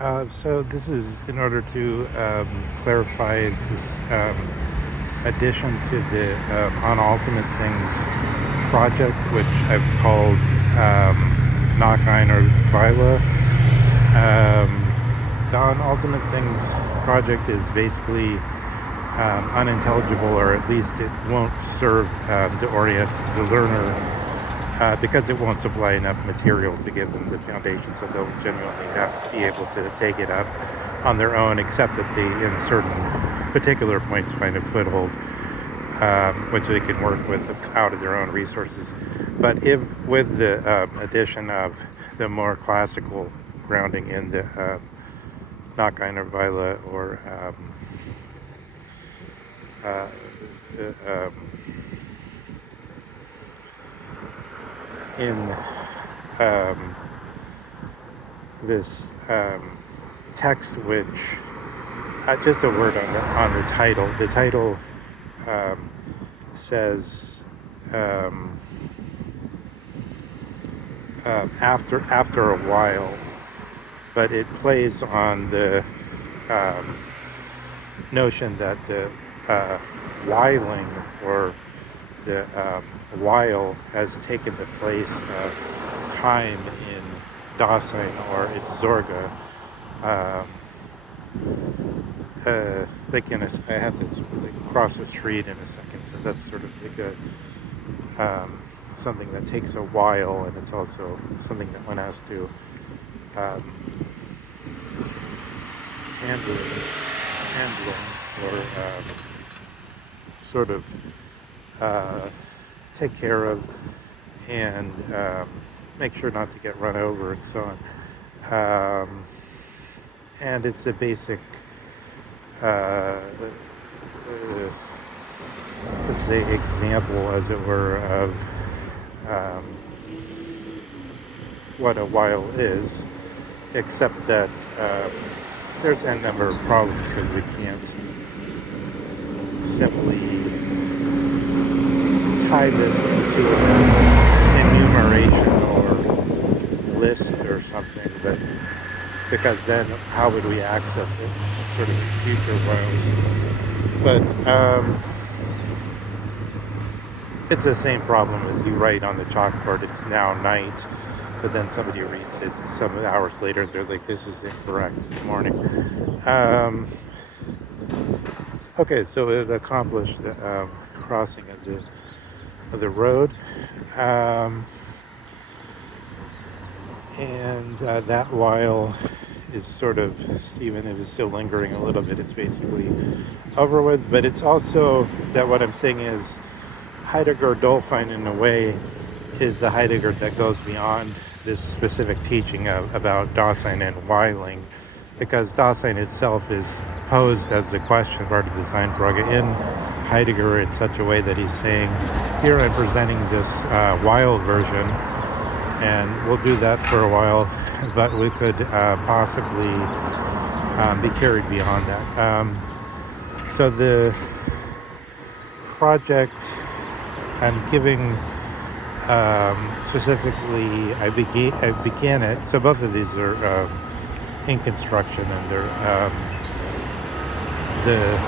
So this is in order to clarify this addition to the On Ultimate Things project, which I've called Nach, einer, Weile. The On Ultimate Things project is basically unintelligible, or at least it won't serve to orient the learner because it won't supply enough material to give them the foundation, so they'll genuinely have to be able to take it up on their own, except that they, in certain particular points, find a foothold, which they can work with out of their own resources. But if with the addition of the more classical grounding in the Nach, einer, Weile, or uh, in this text, which just a word on the title. The title says after a while, but it plays on the notion that the whiling, or the while, has taken the place of time in Dasein, or its Zorga. I have to cross the street in a second, so that's sort of like a something that takes a while, and it's also something that one has to handle, or sort of take care of, and make sure not to get run over, and so on. And it's a basic, let's say, example, as it were, of what a while is, except that there's a number of problems, because we can't simply tie this into an enumeration or list or something, but because then how would we access it, sort of in future whiles? But it's the same problem as you write on the chalkboard, it's now night, but then somebody reads it some hours later and they're like, this is incorrect, it's morning. Okay, so it accomplished the crossing of the road, and that while is sort of, even if it's still lingering a little bit, it's basically over with. But it's also that what I'm saying is Heidegger Dolphin, in a way, is the Heidegger that goes beyond this specific teaching about Dasein and whiling, because Dasein itself is posed as the question part of the Seinfrage in Heidegger in such a way that he's saying, here I'm presenting this while version, and we'll do that for a while, but we could possibly be carried beyond that. So the project I'm giving, specifically, I began it, so both of these are in construction, and they're the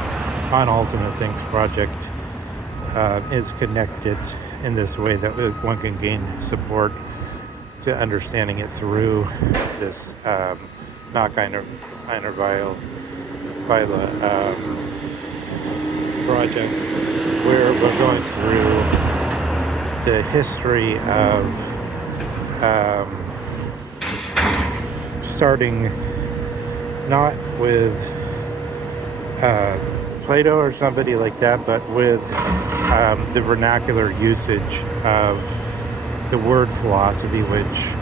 On Ultimate Things project is connected in this way that one can gain support to understanding it through this Nach, einer, Weile project, where we're going through the history of starting not with Plato or somebody like that, but with the vernacular usage of the word philosophy, which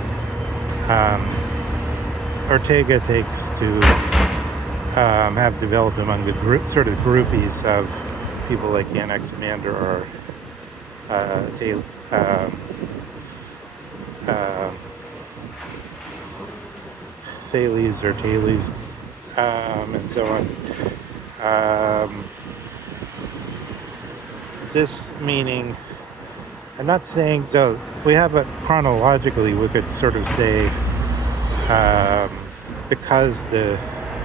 Ortega takes to have developed among the sort of groupies of people like Anaximander or Thales or Thales, and so on. This meaning, I'm not saying, so we have chronologically, we could sort of say because the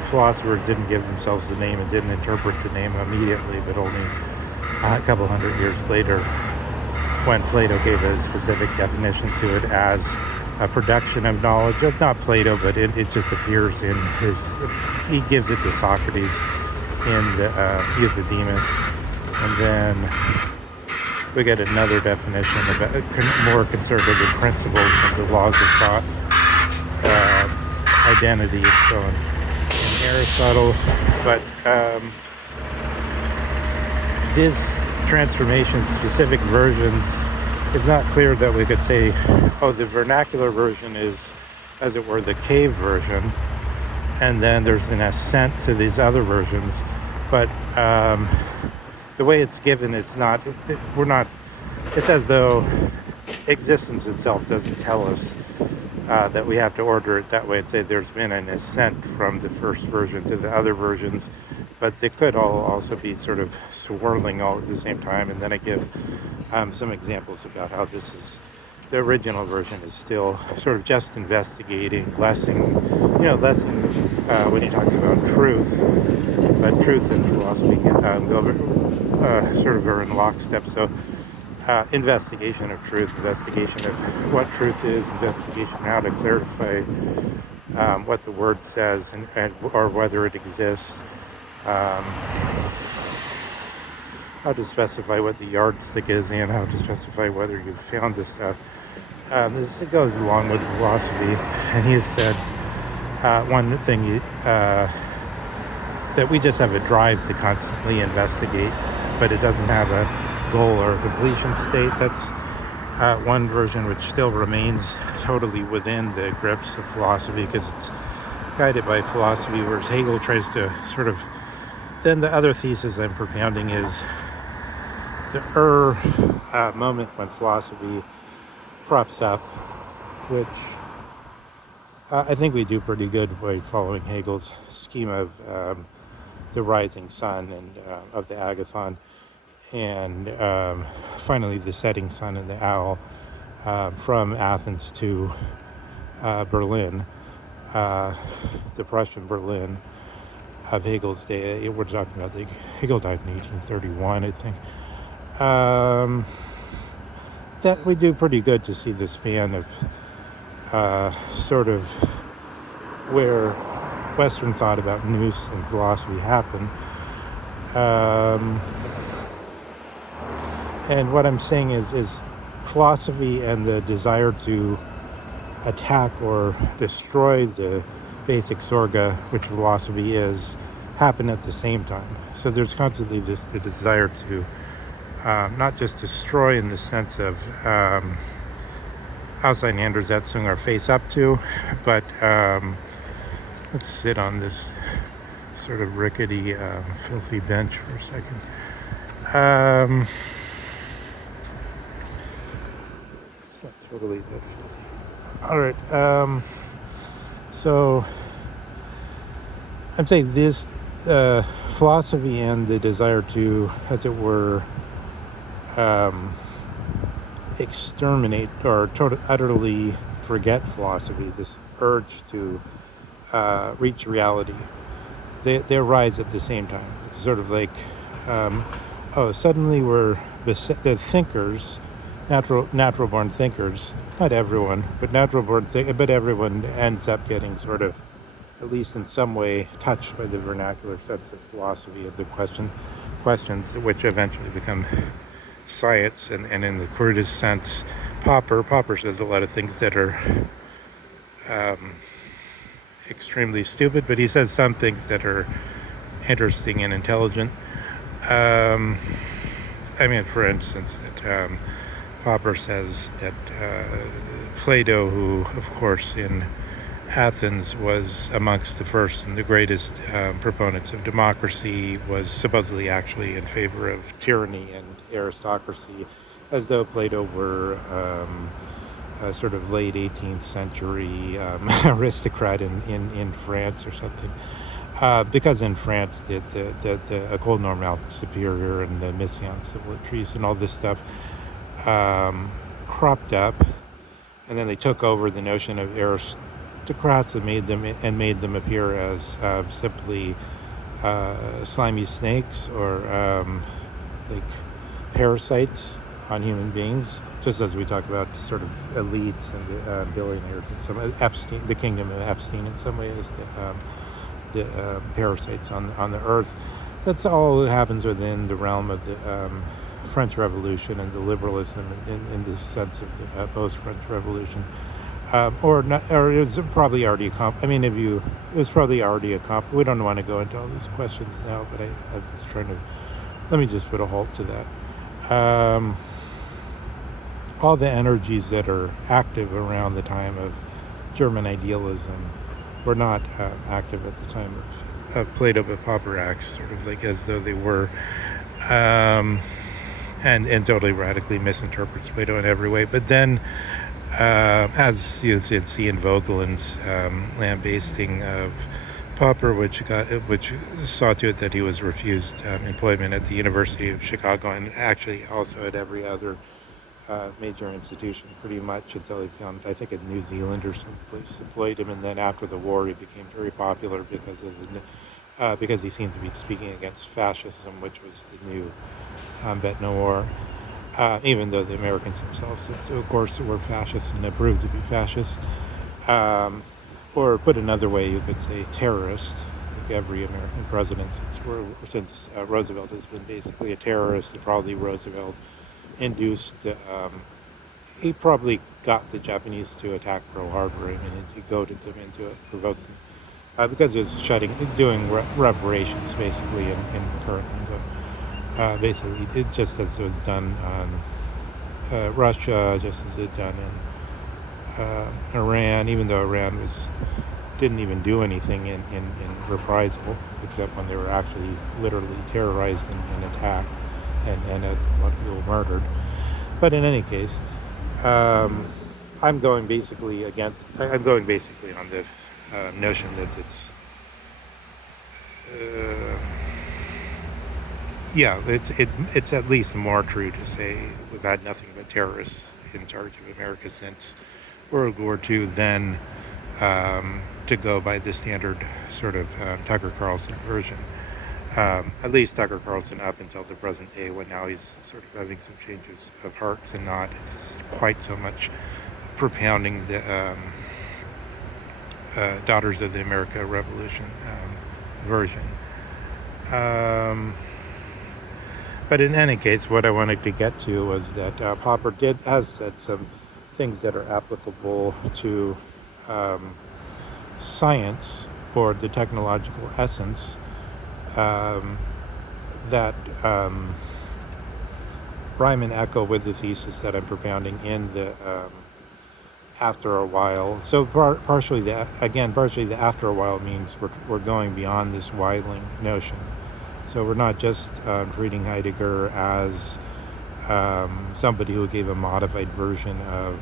philosophers didn't give themselves the name and didn't interpret the name immediately, but only a couple hundred years later, when Plato gave a specific definition to it as a production of knowledge of not Plato, but it just appears in he gives it to Socrates in the Euthydemus, and then we get another definition about more conservative principles of the laws of thought, identity, and so on in Aristotle. But these transformation specific versions, it's not clear that we could say, oh, the vernacular version is, as it were, the cave version, and then there's an ascent to these other versions. But the way it's given, it's as though existence itself doesn't tell us that we have to order it that way and say there's been an ascent from the first version to the other versions. But they could all also be sort of swirling all at the same time. And then I give some examples about how the original version is still sort of just investigating, lessing when he talks about truth. But truth and philosophy sort of are in lockstep. So investigation of truth, investigation of what truth is, investigation how to clarify what the word says or whether it exists. How to specify what the yardstick is and how to specify whether you've found this stuff. This goes along with philosophy, and he said one thing that we just have a drive to constantly investigate, but it doesn't have a goal or a completion state. That's one version which still remains totally within the grips of philosophy because it's guided by philosophy, whereas Hegel tries to sort of. Then the other thesis I'm propounding is the moment when philosophy props up, which I think we do pretty good by following Hegel's scheme of the rising sun and of the agathon, and finally the setting sun and the owl from Athens to Berlin, the Prussian Berlin of Hegel's day. We're talking about Hegel died in 1831, I think. That we do pretty good to see the span of sort of where Western thought about nous and philosophy happened. And what I'm saying is philosophy and the desire to attack or destroy the basic sorga, which philosophy is, happen at the same time. So there's constantly the desire to not just destroy in the sense of Auseinandersetzung or face up to, but let's sit on this sort of rickety, filthy bench for a second. It's not totally that filthy. All right. So I'm saying this philosophy and the desire to, as it were, exterminate or utterly forget philosophy, this urge to reach reality, they arise at the same time. It's sort of like, suddenly we're the thinkers, natural-born thinkers, not everyone, but but everyone ends up getting sort of, at least in some way, touched by the vernacular sense of philosophy and the questions which eventually become science. And in the crudest sense, Popper says a lot of things that are extremely stupid, but he says some things that are interesting and intelligent. For instance, that Popper says that Plato, who, of course, in Athens was amongst the first and the greatest proponents of democracy, was supposedly actually in favor of tyranny and aristocracy, as though Plato were a sort of late 18th century aristocrat in France or something. Because in France, the École Normale Supérieure and the Mission Civilis and all this stuff cropped up, and then they took over the notion of aristocrats and made them appear as simply slimy snakes or like parasites on human beings, just as we talk about sort of elites and billionaires and some Epstein, the kingdom of Epstein in some ways, the parasites on the earth. That's all that happens within the realm of the French Revolution and the liberalism in the sense of the post-French Revolution. Or not, or it was probably already it was probably already accomplished. We don't want to go into all these questions now, but I'm trying to, let me just put a halt to that. All the energies that are active around the time of German idealism were not active at the time of Plato, but Popper acts sort of like as though they were, and totally radically misinterprets Plato in every way. But then, as you can see in Vogelin's lambasting of Popper, which saw to it that he was refused employment at the University of Chicago, and actually also at every other major institution pretty much, until he found, I think, in New Zealand or someplace, employed him. And then after the war, he became very popular because he seemed to be speaking against fascism, which was the new bête noire. Even though the Americans themselves, of course, were fascists and have proved to be fascists. Or put another way, you could say terrorist. Like every American president since Roosevelt has been basically a terrorist. And probably Roosevelt induced, he probably got the Japanese to attack Pearl Harbor. I mean, he goaded them into it, provoked them. Because he was doing reparations, basically, in current lingo. Basically, it just as it was done on Russia, just as it done in Iran, even though Iran didn't even do anything in reprisal, except when they were actually literally terrorized and attacked, and a lot of people murdered. But in any case, I'm going basically on the notion that it's at least more true to say we've had nothing but terrorists in charge of America since World War II than to go by the standard sort of Tucker Carlson version. At least Tucker Carlson up until the present day, when now he's sort of having some changes of hearts and not quite so much propounding the Daughters of the America Revolution version. But in any case, what I wanted to get to was that Popper has said some things that are applicable to science or the technological essence that rhyme and echo with the thesis that I'm propounding in the after a while. So partially the after a while means we're going beyond this Weiling notion. So we're not just treating Heidegger as somebody who gave a modified version of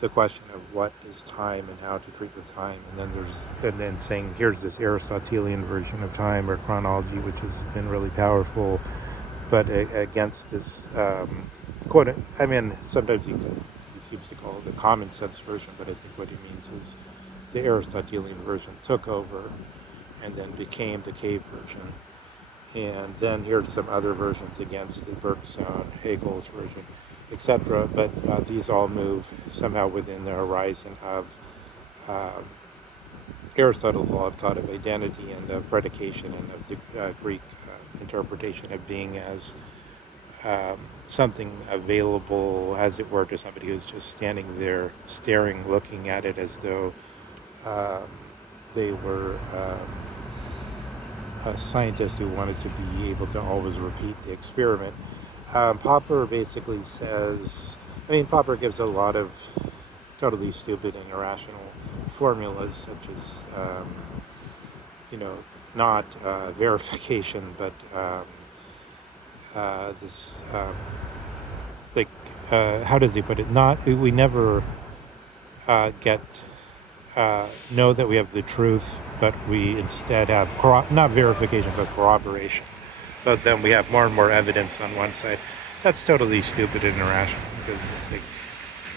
the question of what is time and how to treat with time, and then saying here's this Aristotelian version of time or chronology, which has been really powerful, but against this quote. I mean, sometimes he seems to call it the common sense version, but I think what he means is the Aristotelian version took over and then became the cave version. And then here's some other versions against the Bergson, Hegel's version, etc. But these all move somehow within the horizon of Aristotle's law of thought of identity and of predication, and of the Greek interpretation of being as something available, as it were, to somebody who's just standing there staring, looking at it as though they were a scientist who wanted to be able to always repeat the experiment. Popper basically says, Popper gives a lot of totally stupid and irrational formulas, such as, not verification, but this, how does he put it? We never get know that we have the truth, but we instead have not verification but corroboration. But then we have more and more evidence on one side. That's totally stupid and irrational, because it's like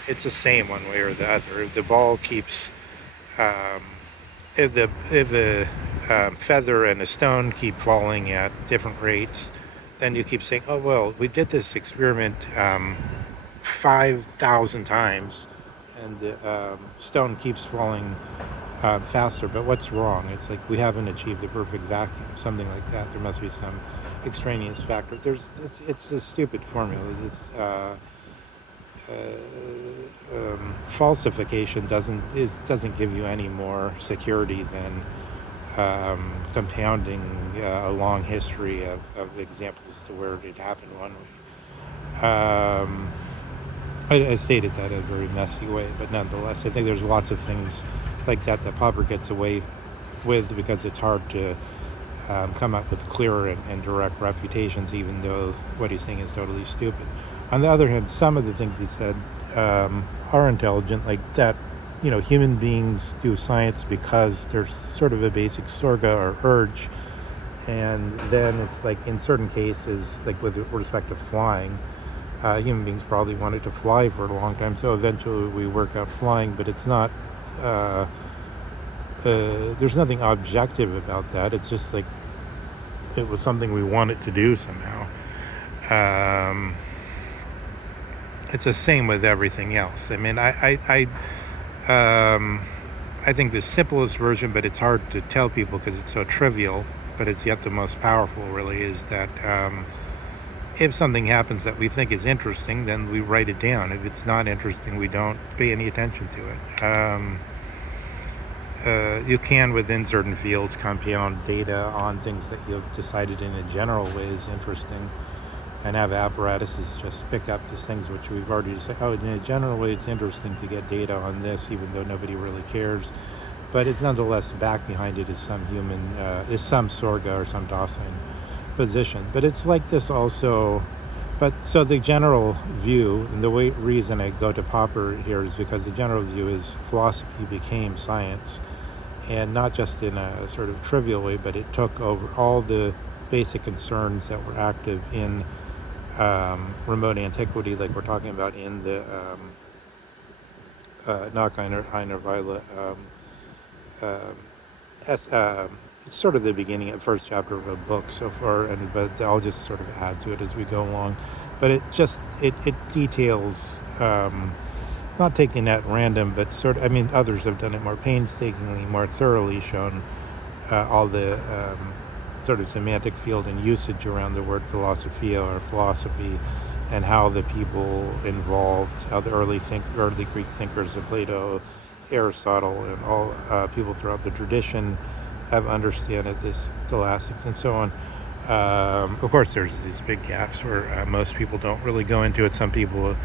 it's the same one way or the other. If the ball keeps, um, if the feather and the stone keep falling at different rates, then you keep saying, "Oh well, we did this experiment 5,000 times, and the stone keeps falling faster. But what's wrong? It's like we haven't achieved the perfect vacuum, something like that. There must be some extraneous factor. It's a stupid formula. It's falsification doesn't give you any more security than compounding a long history of examples as to where it happened one way. I stated that in a very messy way, but nonetheless, I think there's lots of things like that Popper gets away with because it's hard to come up with clear and direct refutations, even though what he's saying is totally stupid. On the other hand, some of the things he said are intelligent, like that, human beings do science because there's sort of a basic sorga or urge. And then it's like in certain cases, like with respect to flying, human beings probably wanted to fly for a long time. So eventually we work out flying, but it's not, there's nothing objective about that. It's just like it was something we wanted to do somehow. It's the same with everything else. I mean, I think the simplest version, but it's hard to tell people because it's so trivial, but it's yet the most powerful, really, is that if something happens that we think is interesting, then we write it down. If it's not interesting, we don't pay any attention to it. You can, within certain fields, compound data on things that you've decided in a general way is interesting, and have apparatuses just pick up these things which we've already decided, oh, in a general way it's interesting to get data on this, even though nobody really cares. But it's nonetheless, back behind it is some human, is some sorga or some Dasein position. But it's like this also, but so the general view, and the reason I go to Popper here is because the general view is philosophy became science, and not just in a sort of trivial way, but it took over all the basic concerns that were active in remote antiquity, like we're talking about in the Nach, einer, Weile. It's sort of the beginning, first chapter of a book so far, but I'll just sort of add to it as we go along. But it details, not taking at random, but sort of, I mean, others have done it more painstakingly, more thoroughly, shown all the sort of semantic field and usage around the word philosophia or philosophy, and how the people involved, how the early Greek thinkers of Plato, Aristotle, and all people throughout the tradition have understood it, this scholastics and so on. Of course, there's these big gaps where most people don't really go into it. Some people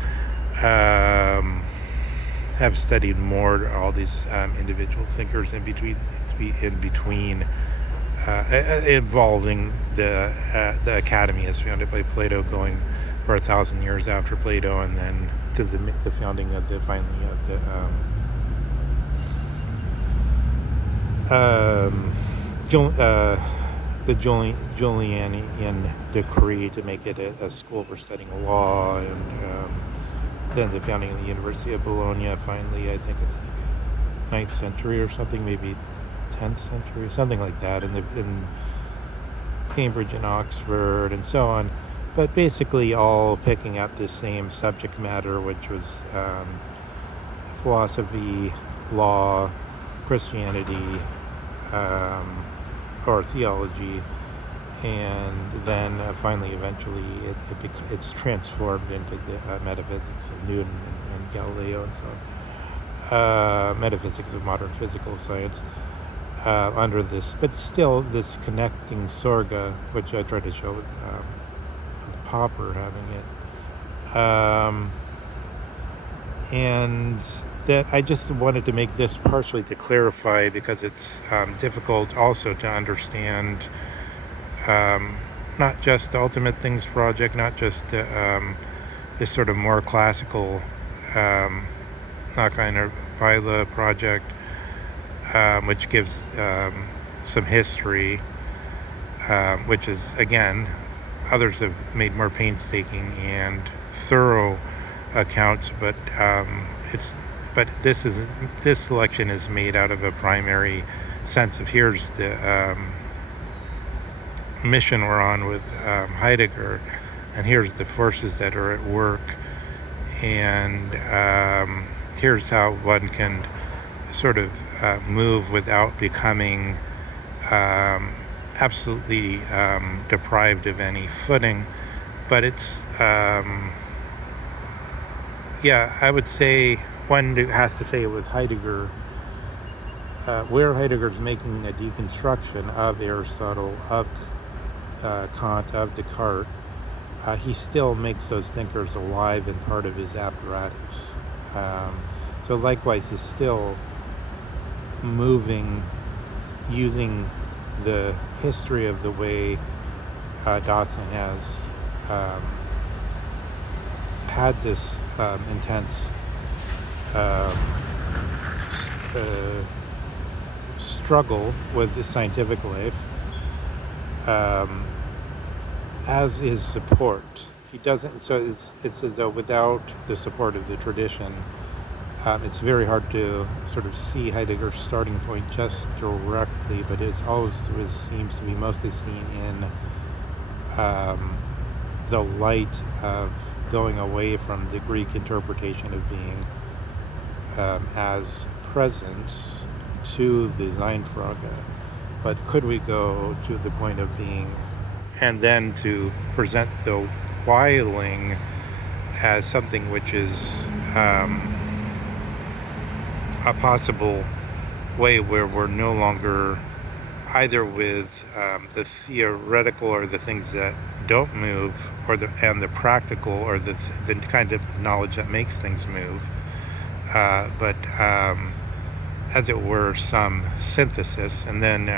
have studied more all these individual thinkers in between involving the academy as founded by Plato, going for 1,000 years after Plato, and then to the founding of the Justinian decree to make it a school for studying law, and then the founding of the University of Bologna. Finally, I think it's like 9th century or something, maybe 10th century, something like that, in Cambridge and Oxford and so on, but basically all picking up the same subject matter, which was philosophy, law, Christianity, or theology, and then finally, eventually, it's transformed into the metaphysics of Newton and Galileo and so on, metaphysics of modern physical science. Under this, but still this connecting sorga, which I tried to show with Popper having it, and that I just wanted to make this partially to clarify, because it's difficult also to understand not just the Ultimate Things Project, not just this sort of more classical Nach, einer Weile project, which gives some history, which is, again, others have made more painstaking and thorough accounts, but this selection is made out of a primary sense of here's the mission we're on with Heidegger, and here's the forces that are at work, and here's how one can sort of move without becoming absolutely deprived of any footing. But it's, I would say one has to say it with Heidegger, where Heidegger's making a deconstruction of Aristotle, of Kant, of Descartes, he still makes those thinkers alive and part of his apparatus. So likewise, he's still moving, using the history of the way Dawson has had this intense struggle with the scientific life as his support. He doesn't, so it's as though without the support of the tradition, it's very hard to sort of see Heidegger's starting point just directly, but it always seems to be mostly seen in the light of going away from the Greek interpretation of being as presence to the Seinfrage. But could we go to the point of being, and then to present the Weiling as something which is a possible way where we're no longer either with the theoretical or the things that don't move, or the practical or the kind of knowledge that makes things move, but as it were some synthesis. And then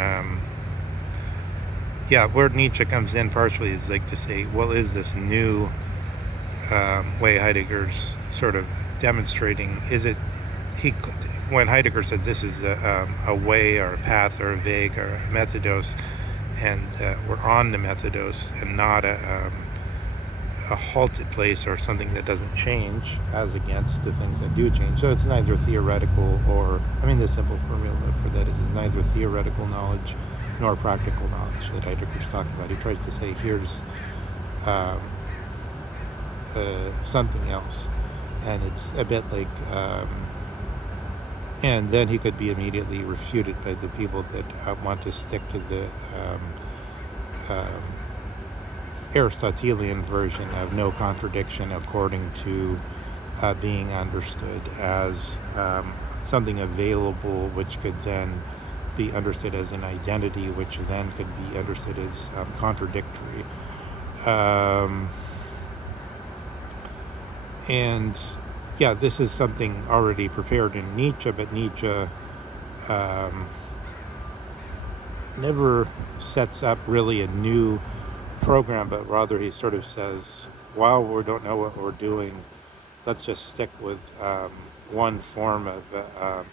where Nietzsche comes in partially is like to say, well, is this new way Heidegger's sort of demonstrating, is it, when Heidegger says this is a way or a path or a weg or a methodos, and we're on the methodos and not a halted place or something that doesn't change as against the things that do change. So it's neither theoretical or, the simple formula for that is neither theoretical knowledge nor practical knowledge that Heidegger's talking about. He tries to say here's something else, and it's a bit like and then he could be immediately refuted by the people that want to stick to the Aristotelian version of no contradiction according to being understood as something available, which could then be understood as an identity, which then could be understood as contradictory. This is something already prepared in Nietzsche, but Nietzsche never sets up really a new program, but rather he sort of says, while we don't know what we're doing, let's just stick with one form of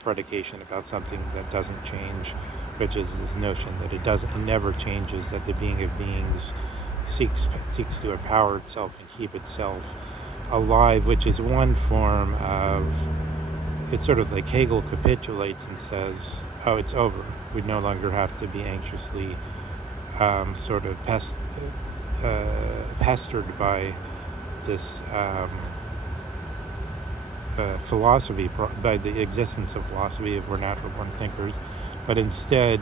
predication about something that doesn't change, which is this notion that it never changes, that the being of beings seeks to empower itself and keep itself alive, which is one form of, it's sort of like Hegel capitulates and says, oh, it's over. We no longer have to be anxiously sort of pestered by this philosophy, by the existence of philosophy, if we're natural born thinkers, but instead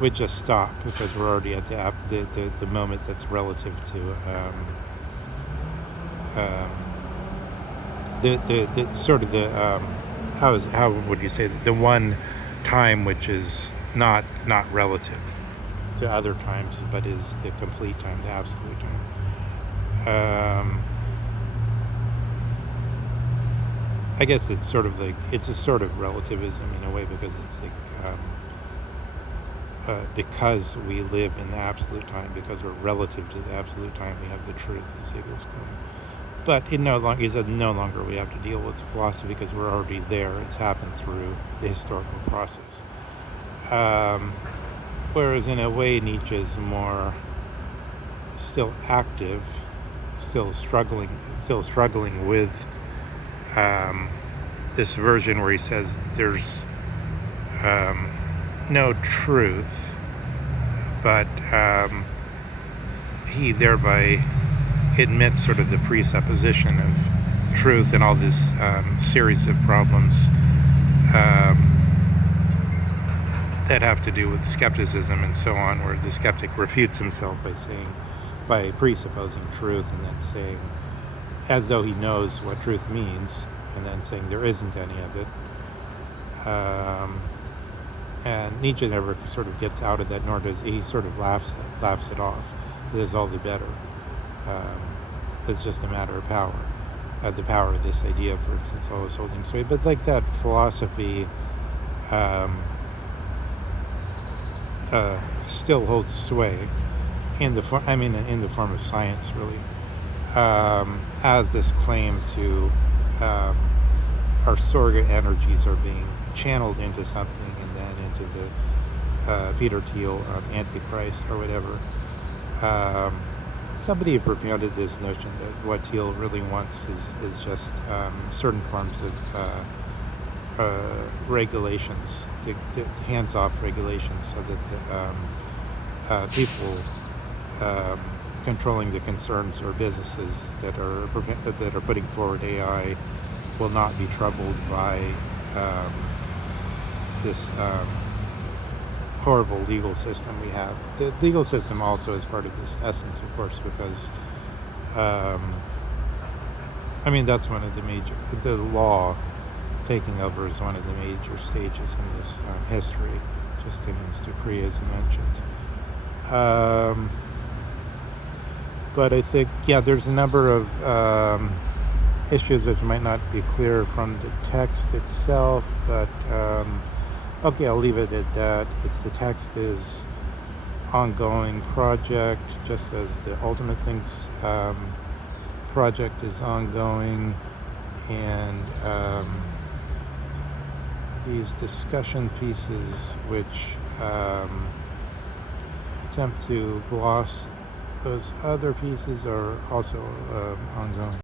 we just stop because we're already at the moment that's relative to the sort of the how would you say, the one time which is not relative to other times, but is the complete time, the absolute time. I guess it's sort of like, it's a sort of relativism in a way, because it's like because we live in the absolute time, because we're relative to the absolute time, we have the truth, as Hegel's claim. But he said no longer we have to deal with philosophy because we're already there. It's happened through the historical process. Whereas in a way Nietzsche is more still active still struggling with this version where he says there's no truth, but he thereby admits sort of the presupposition of truth and all this series of problems that have to do with skepticism and so on, where the skeptic refutes himself by presupposing truth and then saying, as though he knows what truth means, and then saying there isn't any of it. And Nietzsche never sort of gets out of that, nor does he. Sort of laughs it off. There's all the better. It's just a matter of power. The power of this idea, for instance, always holding sway. But like that philosophy still holds sway in the form of science, really, as this claim to our surrogate energies are being channeled into something, and then into the Peter Thiel Antichrist or whatever. Somebody propounded this notion that what Thiel really wants is just certain forms of regulations, hands-off regulations, so that the people controlling the concerns or businesses that are putting forward AI will not be troubled by this horrible legal system we have. The legal system also is part of this essence, of course, because that's one of the law taking over is one of the major stages in this history. Justinian's decree, as I mentioned. But I think, there's a number of issues which might not be clear from the text itself, but okay, I'll leave it at that. The text is ongoing project, just as the Ultimate Things project is ongoing, and these discussion pieces which attempt to gloss those other pieces are also ongoing.